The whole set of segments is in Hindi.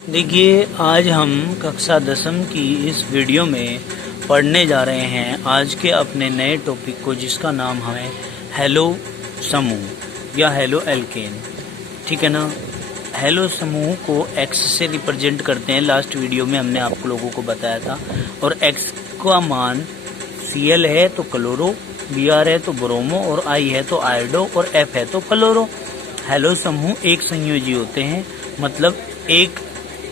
देखिए, आज हम कक्षा 10वीं की इस वीडियो में पढ़ने जा रहे हैं आज के अपने नए टॉपिक को, जिसका नाम है हेलो समूह या हेलो एल्केन। ठीक है ना। हेलो समूह को एक्स से रिप्रेजेंट करते हैं। लास्ट वीडियो में हमने आप लोगों को बताया था। और एक्स का मान Cl है तो क्लोरो, Br है तो ब्रोमो, और I है तो आयोडो, और F है तो क्लोरो। हेलो समूह एक संयोजी होते हैं, मतलब एक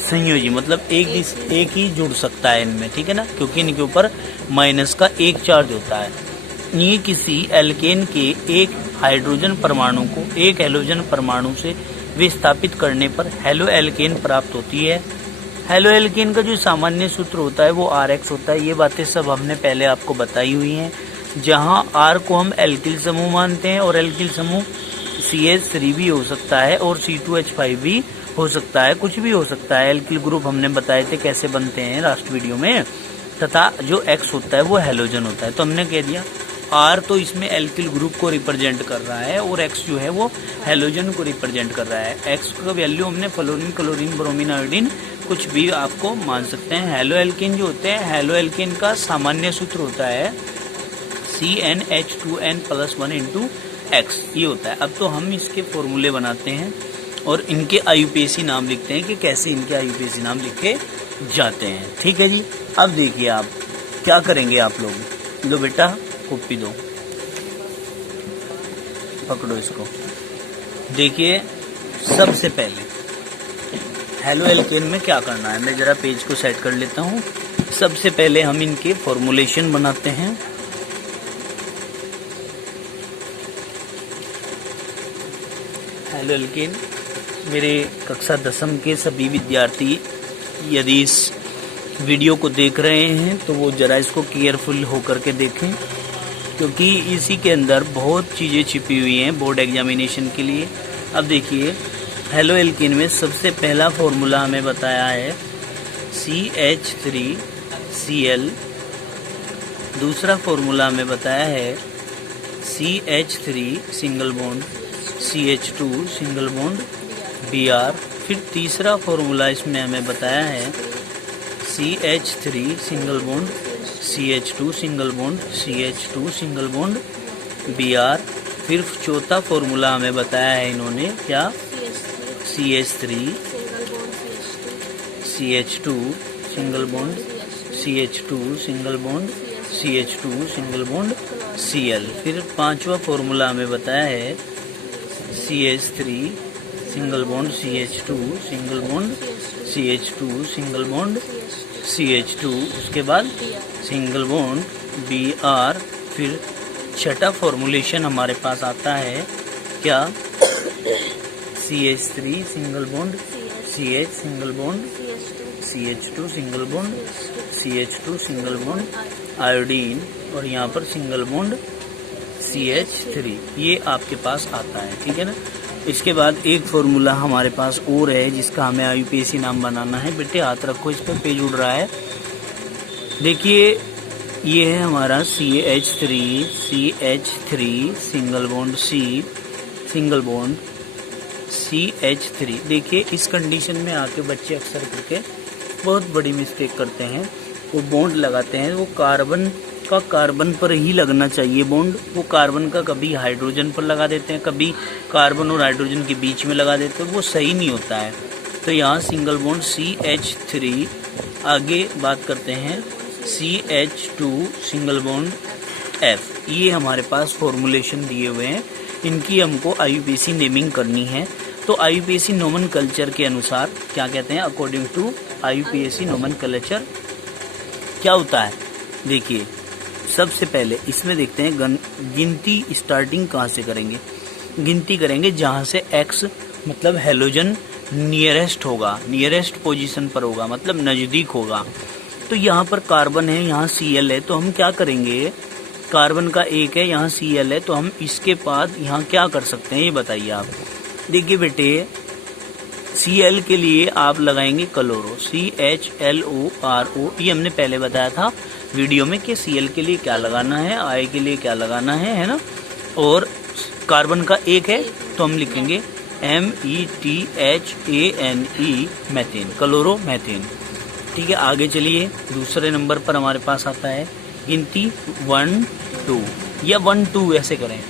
संयोजी मतलब एक ही जुड़ सकता है इनमें। ठीक है ना, क्योंकि इनके ऊपर माइनस का एक चार्ज होता है। ये किसी एल्केन के एक हाइड्रोजन परमाणु को एक हैलोजन परमाणु से विस्थापित करने पर हेलो एल्केन प्राप्त होती है। हेलो एल्केन का जो सामान्य सूत्र होता है वो RX होता है। ये बातें सब हमने पहले आपको बताई हुई हैं। जहां R को हम एल्किल समूह मानते हैं, और एल्किल समूह CH3 भी हो सकता है और C2H5 भी हो सकता है, कुछ भी हो सकता है। एल्किल ग्रुप हमने बताए थे कैसे बनते हैं लास्ट वीडियो में। तथा जो X होता है वो हैलोजन होता है। तो हमने कह दिया R तो इसमें एल्किल ग्रुप को रिप्रेजेंट कर रहा है, और X जो है वो हैलोजन को रिप्रेजेंट कर रहा है। X का वैल्यू हमने फ्लोरीन, क्लोरीन, ब्रोमीन, आयोडीन कुछ भी आपको मान सकते हैं। हेलो एल्केन जो होते हैं, हेलो एल्केन का सामान्य सूत्र होता है CnH2n+1 X, ये होता है। अब तो हम इसके फॉर्मूले बनाते हैं और इनके IUPAC नाम लिखते हैं कि कैसे इनके IUPAC नाम लिखे जाते हैं। ठीक है जी। अब देखिए आप क्या करेंगे। आप लोग लो बेटा, कॉपी दो, पकड़ो इसको। देखिए, सबसे पहले हेलो एल्केन में क्या करना है, मैं जरा पेज को सेट कर लेता हूँ। सबसे पहले हम इनके फॉर्मुलेशन बनाते हैं। हेलो एल्केन, मेरे कक्षा 10वीं के सभी विद्यार्थी यदि इस वीडियो को देख रहे हैं तो वो जरा इसको केयरफुल होकर के देखें, क्योंकि इसी के अंदर बहुत चीज़ें छिपी हुई हैं बोर्ड एग्जामिनेशन के लिए। अब देखिए, हेलो एल्केन में सबसे पहला फॉर्मूला हमें बताया है CH3Cl। दूसरा फॉर्मूला हमें बताया है CH3 single bond CH2 single bond Br। फिर तीसरा फॉर्मूला इसमें हमें बताया है CH3 single bond CH2 single bond CH2 single bond Br। फिर चौथा फॉर्मूला हमें बताया है इन्होंने क्या, CH3 CH2 single bond CH2 single bond CH2 single bond Cl। फिर पांचवा फॉर्मूला हमें बताया है CH3 single bond CH2 single bond CH2 single bond CH2, उसके बाद सिंगल बॉन्ड Br। फिर छठा फॉर्मूलेशन हमारे पास आता है क्या, CH3 single bond CH single bond CH2 single bond CH2 single bond iodine, और यहाँ पर सिंगल बॉन्ड CH3, ये आपके पास आता है। ठीक है ना। इसके बाद एक फॉर्मूला हमारे पास और है जिसका हमें IUPAC नाम बनाना है। बेटे हाथ रखो, इस पर पेज उड़ रहा है। देखिए, ये है हमारा CH3 single bond C single bond CH3। देखिए, इस कंडीशन में आके बच्चे अक्सर करके बहुत बड़ी मिस्टेक करते हैं। वो बॉन्ड लगाते हैं, वो कार्बन का कार्बन पर ही लगना चाहिए बॉन्ड। वो कार्बन का कभी हाइड्रोजन पर लगा देते हैं, कभी कार्बन और हाइड्रोजन के बीच में लगा देते हैं, वो सही नहीं होता है। तो यहाँ सिंगल बॉन्ड CH3, आगे बात करते हैं CH2 सिंगल बॉन्ड F। ये हमारे पास फॉर्मुलेशन दिए हुए हैं, इनकी हमको IUPAC नेमिंग करनी है। तो IUPAC नोमेनकल्चर के अनुसार क्या कहते हैं, अकॉर्डिंग टू IUPAC नोमेनकल्चर क्या होता है। देखिए, सबसे पहले इसमें देखते हैं गिनती स्टार्टिंग कहाँ से करेंगे। गिनती करेंगे जहाँ से X मतलब हेलोजन नियरेस्ट होगा, नियरेस्ट पोजीशन पर होगा, मतलब नज़दीक होगा। तो यहाँ पर कार्बन है, यहाँ Cl है, तो हम क्या करेंगे, कार्बन का एक है, यहाँ Cl है, तो हम इसके बाद यहाँ क्या कर सकते हैं ये बताइए आप। देखिए बेटे, Cl के लिए आप लगाएंगे क्लोरो, CHLORO। ये हमने पहले बताया था वीडियो में कि Cl के लिए क्या लगाना है, I के लिए क्या लगाना है ना। और कार्बन का एक है तो हम लिखेंगे METHANE मैथेन, क्लोरोमेथेन। ठीक है, आगे चलिए। दूसरे नंबर पर हमारे पास आता है गिनती 1 2 या 1 2 ऐसे करें।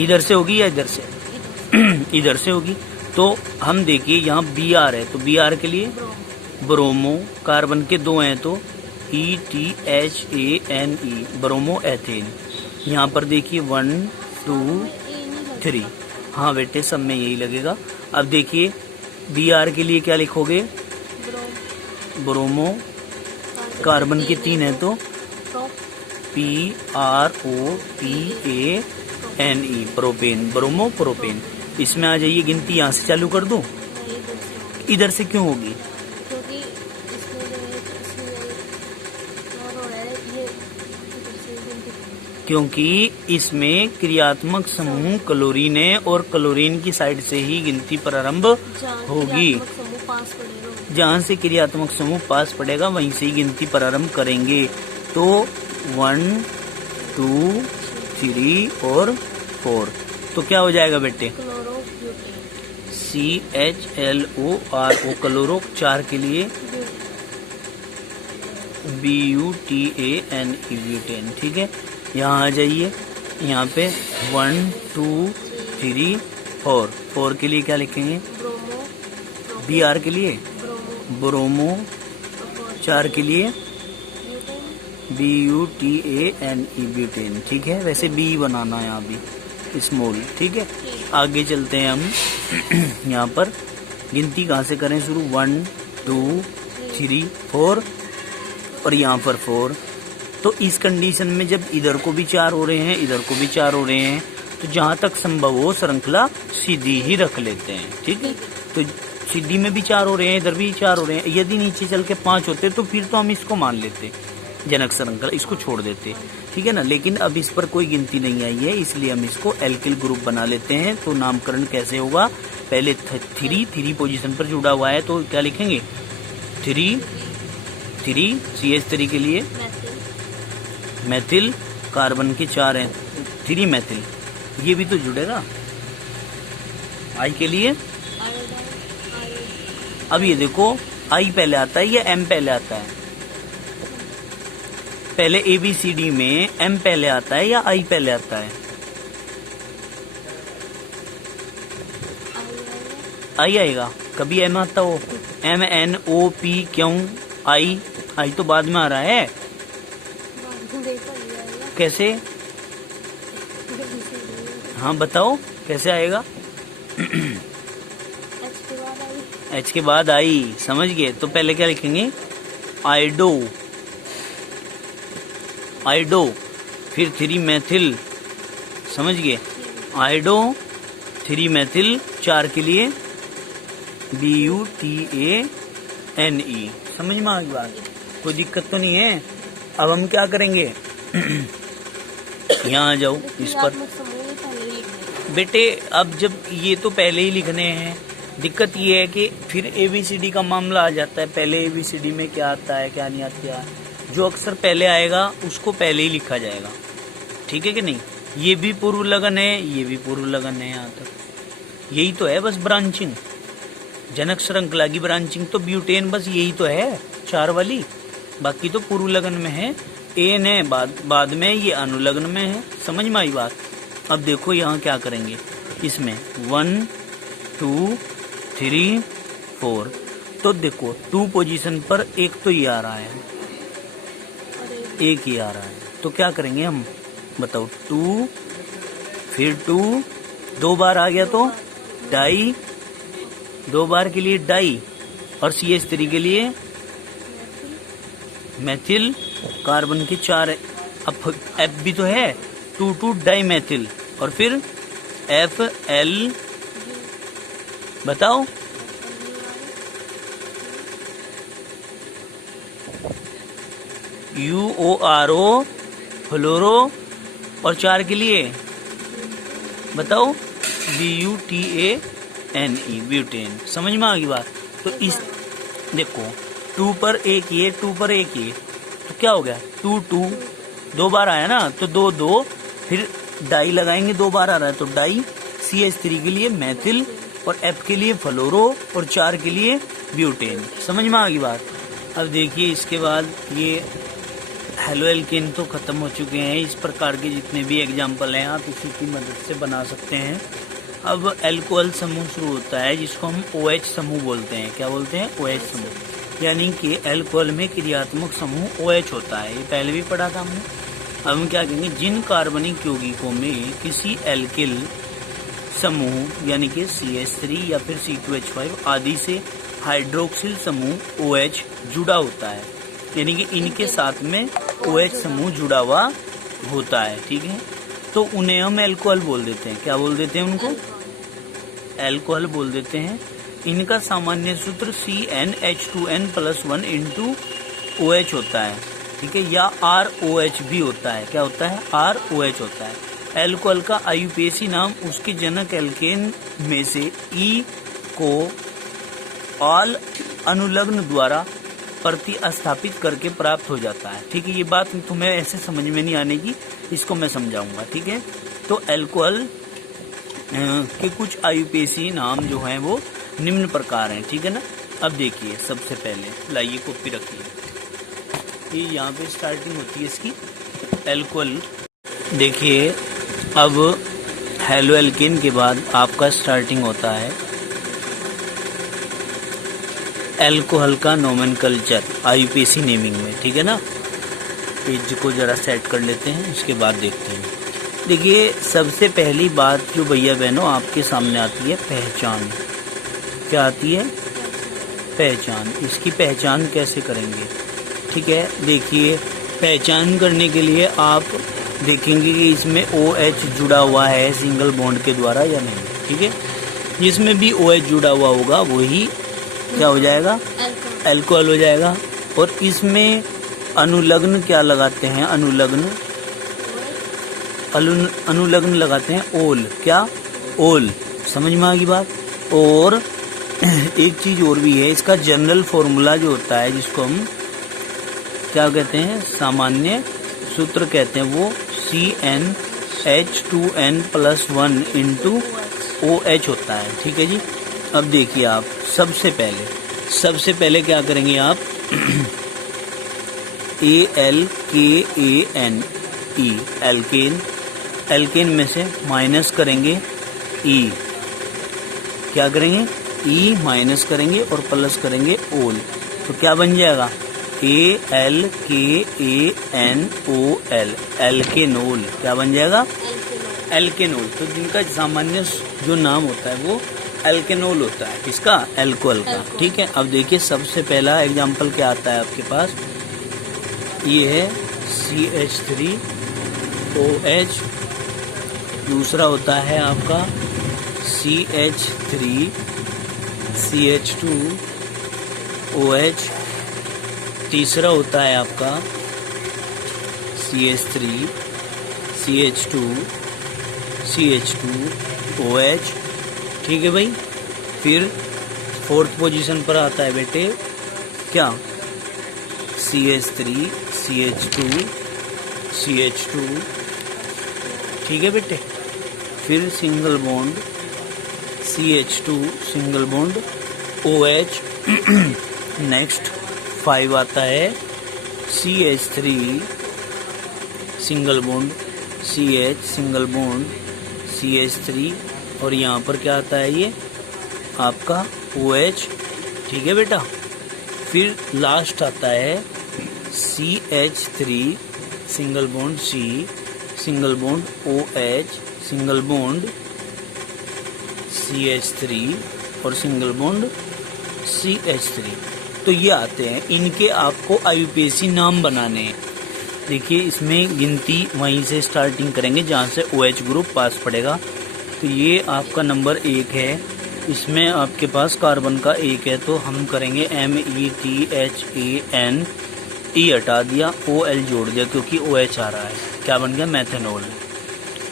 इधर से होगी या इधर से? इधर से होगी। तो हम देखिए यहाँ Br है, तो Br के लिए ब्रोमो, कार्बन के 2 हैं तो ETHANE ब्रोमो एथेन। यहाँ पर देखिए 1 2 3। हाँ बेटे, सब में यही लगेगा। अब देखिए Br के लिए क्या लिखोगे? ब्रोमो, कार्बन के 3 है तो PROPANE प्रोपेन, ब्रोमो प्रोपेन। इसमें आ जाइए, गिनती यहाँ से चालू कर दूं? इधर से क्यों होगी? क्योंकि इसमें क्रियात्मक समूह क्लोरीन है और क्लोरीन की साइड से ही गिनती प्रारंभ होगी। जहाँ से क्रियात्मक समूह पास पड़ेगा वहीं से ही गिनती प्रारंभ करेंगे। तो 1 2 3 और 4, तो क्या हो जाएगा बेटे? CHLORO chloro. 4 के लिए BUTANE ब्यूटेन। ठीक है, यहाँ आ जाइए, यहाँ पे 1 2 3 4। 4 के लिए क्या लिखेंगे? Br के लिए ब्रोमो, 4 के लिए BUTANE ब्यूटेन। ठीक है, वैसे B बनाना है यहाँ भी स्मॉल। ठीक है, आगे चलते हैं हम। यहाँ पर गिनती कहाँ से करें शुरू? 1 2 3 4 और यहाँ पर 4। तो इस कंडीशन में जब इधर को भी 4 हो रहे हैं, इधर को भी 4 हो रहे हैं, तो जहाँ तक संभव हो श्रृंखला सीधी ही रख लेते हैं। ठीक है, तो सीधी में भी 4 हो रहे हैं, इधर भी 4 हो रहे हैं। यदि नीचे चल के 5 होते तो फिर तो हम इसको मान लेते जनक श्रृंखला, इसको छोड़ देते। ठीक है ना, लेकिन अब इस पर कोई गिनती नहीं आई है, इसलिए हम इसको एल्किल ग्रुप बना लेते हैं। तो नामकरण कैसे होगा? पहले 3 पोजीशन पर जुड़ा हुआ है तो क्या लिखेंगे? 3 CH3 के लिए मैथिल, कार्बन के 4 हैं 3 मैथिल, ये भी तो जुड़ेगा। आई के लिए अब ये देखो, आई पहले आता है या एम पहले आता है? पहले ABCD में एम पहले आता है या आई पहले आता है? आई आएगा। कभी एम आता हो? MNOP क्यों? आई तो बाद में आ रहा है। कैसे? हाँ बताओ कैसे आएगा? H के बाद आई, समझ गए? तो पहले क्या लिखेंगे? आइडो, फिर 3 मैथिल, समझ गए? आइडो 3 मैथिल, 4 के लिए BUTANE। समझ में आ गई बात? कोई दिक्कत तो नहीं है। अब हम क्या करेंगे? यहाँ आ जाओ इस पर बेटे। अब जब ये तो पहले ही लिखने हैं, दिक्कत ये है कि फिर ABCD का मामला आ जाता है। पहले ABCD में क्या आता है क्या नहीं आता है, जो अक्सर पहले आएगा उसको पहले ही लिखा जाएगा। ठीक है कि नहीं? ये भी पूर्व लगन है, ये भी पूर्व लगन है। यहाँ तक यही तो है बस ब्रांचिंग, जनक श्रृंखला की ब्रांचिंग तो ब्यूटेन बस यही तो है 4 वाली, बाकी तो पूर्व लगन में है। एन है बाद में, ये अनुलग्न में है। समझ में आई बात? अब देखो यहाँ क्या करेंगे, इसमें 1 2 3 4। तो देखो 2 पोजीशन पर एक तो ये आ रहा है, एक ही आ रहा है, तो क्या करेंगे हम बताओ? 2 फिर 2 2 बार आ गया तो डाई, 2 बार के लिए डाई, और CH3 के लिए मैथिल, कार्बन के 4 है। अब F भी तो है 2 डाई मैथिल, और फिर FL बताओ UORO फ्लोरो, और 4 के लिए बताओ BUTANE ब्यूटेन। समझ में आ गई बात? तो इस देखो 2 पर एक ये, 2 पर एक ये, तो क्या हो गया? 2 2 2 बार आया ना, तो 2 2, फिर डाई लगाएंगे, 2 बार आ रहा है तो डाई CH3 के लिए मैथिल और F के लिए फ्लोरो और 4 के लिए ब्यूटेन। समझ में आ गई बात। अब देखिए इसके बाद ये हेलो एल्केन तो ख़त्म हो चुके हैं। इस प्रकार के जितने भी एग्जाम्पल हैं आप इसी की मदद से बना सकते हैं। अब एल्कोहल समूह शुरू होता है जिसको हम OH समूह बोलते हैं। क्या बोलते हैं? OH समूह। यानी कि एल्कोहल में क्रियात्मक समूह OH होता है। ये पहले भी पढ़ा था हमने। अब हम क्या कहेंगे, जिन कार्बनिक यौगिकों में किसी एल्किल समूह यानी कि CH3 या फिर C2H5 आदि से हाइड्रोक्सिल समूह OH जुड़ा होता है, यानी कि इनके साथ में OH समूह जुड़ा हुआ होता है। ठीक है, तो उन्हें हम एल्कोहल बोल देते हैं। क्या बोल देते हैं उनको? एल्कोहल बोल देते हैं। इनका सामान्य सूत्र CnH2n+1 × OH होता है। ठीक है, या ROH भी होता है। क्या होता है? ROH होता है। एल्कोहल का आयुपेसी नाम उसके जनक एल्केन में से E को ऑल अनुलग्न द्वारा प्रतिस्थापित करके प्राप्त हो जाता है। ठीक है, ये बात तुम्हें ऐसे समझ में नहीं आने की, इसको मैं समझाऊंगा। ठीक है, तो एल्कोहल के कुछ आयुपेसी नाम जो हैं वो निम्न प्रकार हैं। ठीक है ना। अब देखिए सबसे पहले लाइए कॉपी रखिए, ये यहाँ पे स्टार्टिंग होती है इसकी एल्कोहल। देखिए अब हेलो एल्केन के बाद आपका स्टार्टिंग होता है एल्कोहल का नोमेनकल्चर आयुपेसी नेमिंग में। ठीक है ना, पेज को जरा सेट कर लेते हैं, उसके बाद देखते हैं। देखिए सबसे पहली बात जो भैया बहनों आपके सामने आती है पहचान। क्या आती है? पहचान। इसकी पहचान कैसे करेंगे? ठीक है, देखिए पहचान करने के लिए आप देखेंगे कि इसमें OH जुड़ा हुआ है सिंगल बॉन्ड के द्वारा या नहीं। ठीक है, जिसमें भी OH जुड़ा हुआ होगा वही क्या हो जाएगा? एल्कोहल हो जाएगा। और इसमें अनुलग्न क्या लगाते हैं? अनुलग्न लगाते हैं ओल। क्या? ओल। समझ में आ गई बात। और एक चीज और भी है, इसका जनरल फॉर्मूला जो होता है जिसको हम क्या कहते हैं? सामान्य सूत्र कहते हैं, वो CnH2n+1 × OH होता है। ठीक है जी। अब देखिए आप सबसे पहले क्या करेंगे आप ALKAN एल्केन। एल्केन में से माइनस करेंगे E। क्या करेंगे? E माइनस करेंगे और प्लस करेंगे ओल। तो क्या बन जाएगा? ALKANOL एल्केनोल। क्या बन जाएगा? एल्केनोल। तो जिनका सामान्य जो नाम होता है वो एल्केनोल होता है। किसका? एल्कोहल का। ठीक है, अब देखिए सबसे पहला एग्जाम्पल क्या आता है आपके पास, ये है CH3OH। दूसरा होता है आपका CH3CH2OH। तीसरा होता है आपका CH3CH2CH2OH। ठीक है भाई। फिर फोर्थ पोजीशन पर आता है बेटे क्या? CH3CH2CH2। ठीक है बेटे। फिर single bond CH2 single bond OH। Next 5 आता है CH3 single bond CH single bond CH3। और यहाँ पर क्या आता है? ये आपका OH। ठीक है बेटा। फिर लास्ट आता है CH3 single bond C single bond OH single bond CH3 और सिंगल बॉन्ड CH3। तो ये आते हैं, इनके आपको आयुपेसी नाम बनाने हैं। देखिए इसमें गिनती वहीं से स्टार्टिंग करेंगे जहाँ से OH ग्रुप पास पड़ेगा। तो ये आपका नंबर 1 है, इसमें आपके पास कार्बन का 1 है, तो हम करेंगे METHAN। E हटा दिया, OL जोड़ दिया क्योंकि OH आ रहा है। क्या बन गया? मैथेनॉल।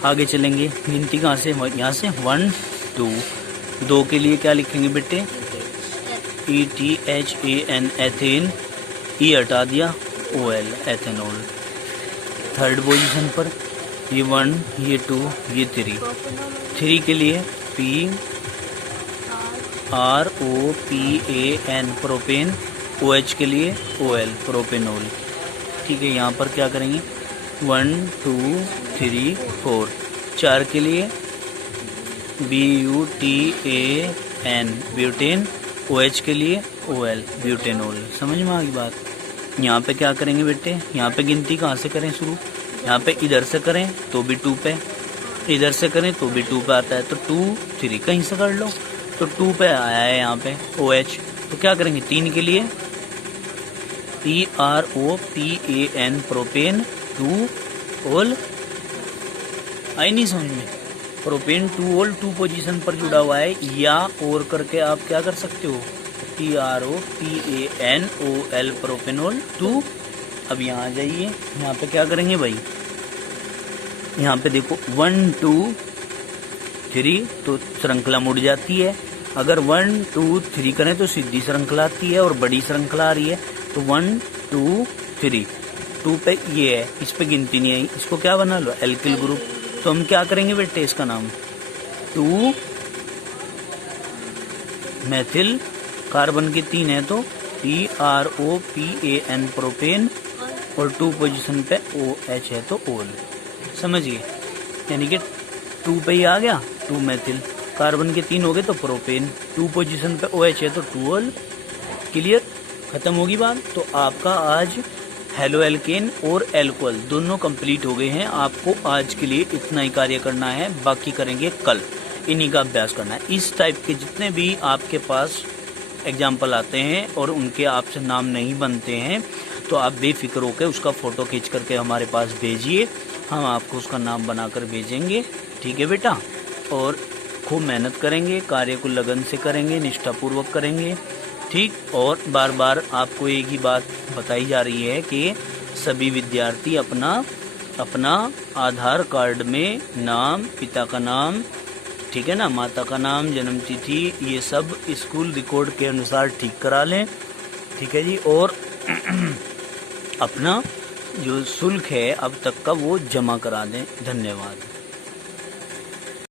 आगे चलेंगे, गिनती कहाँ से? यहाँ से 1 2। 2 के लिए क्या लिखेंगे बेटे? ETHAN ethane. E हटा दिया, OL एथेनॉल। थर्ड पोजीशन पर ये 1, ये 2, ये 3। 3 के लिए PROPAN प्रोपेन, OH के लिए OL प्रोपेनॉल। ठीक है, यहाँ पर क्या करेंगे 1 2 3 4। 4 के लिए BUTAN ब्यूटेन, OH के लिए OL ब्यूटेनॉल। समझ में आ गई बात। यहाँ पे क्या करेंगे बेटे, यहाँ पे गिनती कहाँ से करें शुरू, यहाँ पे इधर से करें तो भी 2 पे, इधर से करें तो भी 2 पे आता है, तो 2 3 कहीं से कर लो तो 2 पे आया है यहाँ पे OH। तो क्या करेंगे 3 के लिए PROPAN प्रोपेन 2 ओल। आई नहीं समझ में, प्रोपेन 2 ओल 2 पोजीशन पर जुड़ा हुआ है, या और करके आप क्या कर सकते हो PROPANOL प्रोपेनॉल 2। अब यहाँ आ जाइए, यहाँ पे क्या करेंगे भाई, यहाँ पे देखो 1 2 3 तो श्रृंखला मुड़ जाती है। अगर 1 2 3 करें तो सीधी श्रृंखला आती है और बड़ी श्रृंखला आ रही है, तो 1 2 3 2 पे ये है, इस पे गिनती नहीं आई, इसको क्या बना लो एल्किल ग्रुप। तो हम क्या करेंगे बेटे, इसका नाम 2 मेथिल, कार्बन के 3 है तो PROPAN प्रोपेन और 2 पोजीशन पे OH है तो ओल। समझिए, यानी कि 2 पे ही आ गया 2 मेथिल, कार्बन के 3 हो गए तो प्रोपेन, 2 पोजीशन पे OH है तो 2 ओल। क्लियर, खत्म होगी बात। तो आपका आज हेलो एल्केन और एल्कोहल दोनों कंप्लीट हो गए हैं। आपको आज के लिए इतना ही कार्य करना है, बाकी करेंगे कल, इन्हीं का अभ्यास करना है। इस टाइप के जितने भी आपके पास एग्जाम्पल आते हैं और उनके आपसे नाम नहीं बनते हैं, तो आप बेफिक्र होकर उसका फ़ोटो खींच करके हमारे पास भेजिए, हम आपको उसका नाम बनाकर भेजेंगे। ठीक है बेटा, और खूब मेहनत करेंगे, कार्य को लगन से करेंगे, निष्ठापूर्वक करेंगे। ठीक, और बार बार आपको एक ही बात बताई जा रही है कि सभी विद्यार्थी अपना आधार कार्ड में नाम, पिता का नाम, ठीक है ना, माता का नाम, जन्म तिथि, ये सब स्कूल रिकॉर्ड के अनुसार ठीक करा लें। ठीक है जी, और अपना जो शुल्क है अब तक का वो जमा करा दें। धन्यवाद।